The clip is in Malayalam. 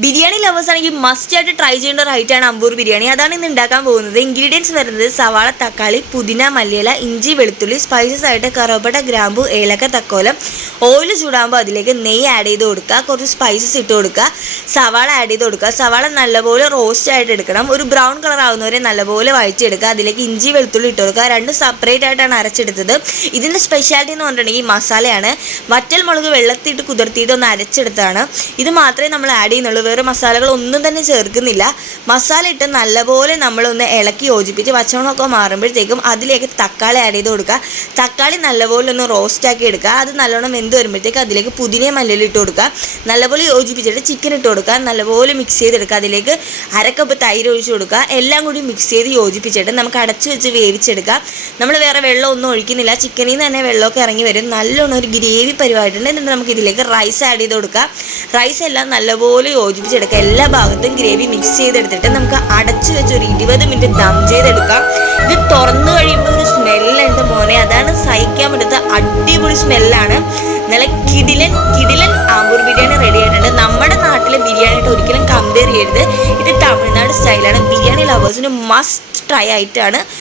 ബിരിയാണി ലവേഴ്സ് ആണെങ്കിൽ മസ്റ്റ് ആയിട്ട് ട്രൈ ചെയ്യേണ്ട ഒരു ഐറ്റമാണ് അമ്പൂർ ബിരിയാണി. അതാണ് ഇന്ന് ഉണ്ടാക്കാൻ പോകുന്നത്. ഇൻഗ്രീഡിയൻസ് വരുന്നത് സവാള, തക്കാളി, പുതിന, മല്ലിയില, ഇഞ്ചി, വെളുത്തുള്ളി, സ്പൈസസ് ആയിട്ട് കറുവപ്പട്ട, ഗ്രാമ്പു, ഏലക്ക, തക്കോലം. ഓയിൽ ചൂടാകുമ്പോൾ അതിലേക്ക് നെയ്യ് ആഡ് ചെയ്ത് കൊടുക്കുക, കുറച്ച് സ്പൈസസ് ഇട്ട് കൊടുക്കുക, സവാള ആഡ് ചെയ്ത് കൊടുക്കുക. സവാള നല്ലപോലെ റോസ്റ്റ് ആയിട്ട് എടുക്കണം. ഒരു ബ്രൗൺ കളർ ആവുന്നവരെ നല്ലപോലെ വഴറ്റിയെടുക്കുക. അതിലേക്ക് ഇഞ്ചി, വെളുത്തുള്ളി ഇട്ട് കൊടുക്കുക. രണ്ടും സെപ്പറേറ്റ് ആയിട്ടാണ് അരച്ചെടുത്തത്. ഇതിൻ്റെ സ്പെഷ്യാലിറ്റി എന്ന് പറഞ്ഞിട്ടുണ്ടെങ്കിൽ മസാലയാണ്. വറ്റൽ മുളക് വെള്ളത്തിയിട്ട് കുതിർത്തിയിട്ട് ഒന്ന് അരച്ചെടുത്താണ്. ഇത് മാത്രമേ നമ്മൾ ആഡ് ചെയ്യുന്നുള്ളൂ. വേറെ മസാലകൾ ഒന്നും തന്നെ ചേർക്കുന്നില്ല. മസാല ഇട്ട് നല്ലപോലെ നമ്മളൊന്ന് ഇളക്കി യോജിപ്പിച്ച് പച്ചമണമൊക്കെ മാറുമ്പോഴത്തേക്കും അതിലേക്ക് തക്കാളി ആഡ് ചെയ്ത് കൊടുക്കുക. തക്കാളി നല്ലപോലെ ഒന്ന് റോസ്റ്റ് ആക്കി എടുക്കുക. അത് നല്ലോണം വെന്ത് വരുമ്പോഴത്തേക്ക് അതിലേക്ക് പുതിനയും മല്ലിയില ഇട്ട് കൊടുക്കുക. നല്ലപോലെ യോജിപ്പിച്ചിട്ട് ചിക്കൻ ഇട്ട് കൊടുക്കുക. നല്ലപോലെ മിക്സ് ചെയ്തെടുക്കുക. അതിലേക്ക് അരക്കപ്പ് തൈര് ഒഴിച്ച് കൊടുക്കുക. എല്ലാം കൂടി മിക്സ് ചെയ്ത് യോജിപ്പിച്ചിട്ട് നമുക്ക് അടച്ചു വെച്ച് വേവിച്ചെടുക്കുക. നമ്മൾ വേറെ വെള്ളം ഒന്നും ഒഴിക്കുന്നില്ല. ചിക്കനിൽ നിന്ന് തന്നെ വെള്ളമൊക്കെ ഇറങ്ങി വരും. നല്ലോണം ഒരു ഗ്രേവി പരിപാടിയുണ്ട്. എന്നിട്ട് നമുക്ക് ഇതിലേക്ക് റൈസ് ആഡ് ചെയ്ത് കൊടുക്കുക. റൈസ് എല്ലാം നല്ലപോലെ യോജിപ്പിച്ചെടുക്കുക. എല്ലാ ഭാഗത്തും ഗ്രേവി മിക്സ് ചെയ്തെടുത്തിട്ട് നമുക്ക് അടച്ചു വെച്ച് ഒരു 20 മിനിറ്റ് ദം ചെയ്തെടുക്കാം. ഇത് തുറന്നു കഴിയുമ്പോൾ ഒരു സ്മെല്ലുണ്ട് മോനെ, അതാണ് സഹിക്കാൻ പറ്റാത്ത അടിപൊളി സ്മെല്ലാണ്. നല്ല കിടിലൻ ആമ്പൂർ ബിരിയാണി റെഡി ആയിട്ടുണ്ട്. നമ്മുടെ നാട്ടിലെ ബിരിയാണിയായിട്ട് ഒരിക്കലും കമ്പയർ ചെയ്യരുത്. ഇത് തമിഴ്നാട് സ്റ്റൈലാണ്. ബിരിയാണി ലവേഴ്സിന് മസ്റ്റ് ട്രൈ ആയിട്ടാണ്.